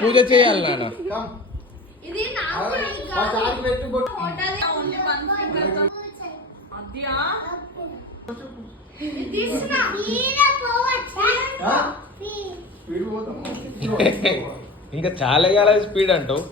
పూజ చేయాలి నాన్న. ఇంకా చాలా వేయాలి స్పీడ్ అంటావు.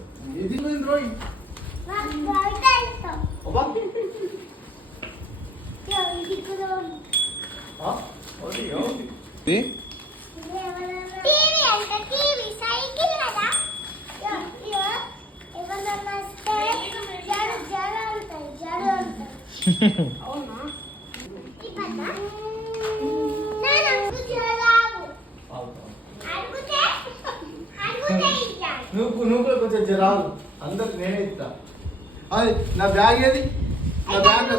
నువ్వు కొంచెం జరాలు అందరికి నేనే ఇస్తా. అది నా బ్యాగ్ ఏది? నా బ్యాగ్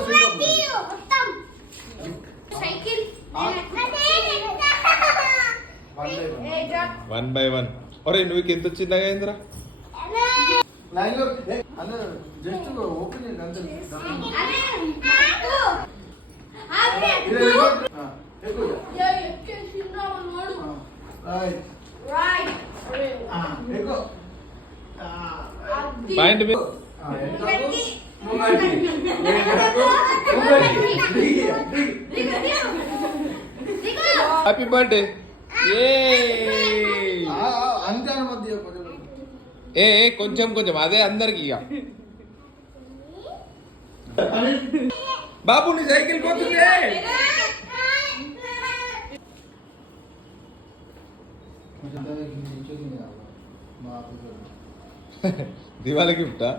వన్ బై వన్. ఒరే నువ్వు ఎంత వచ్చిందా ఇంద్రా? Just open point happy birthday. ఏ కొంచెం కొంచెం అదే అందరికి. ఇక బాబు నీ సైకిల్ పోతుంది. దివాళీ గిఫ్టా?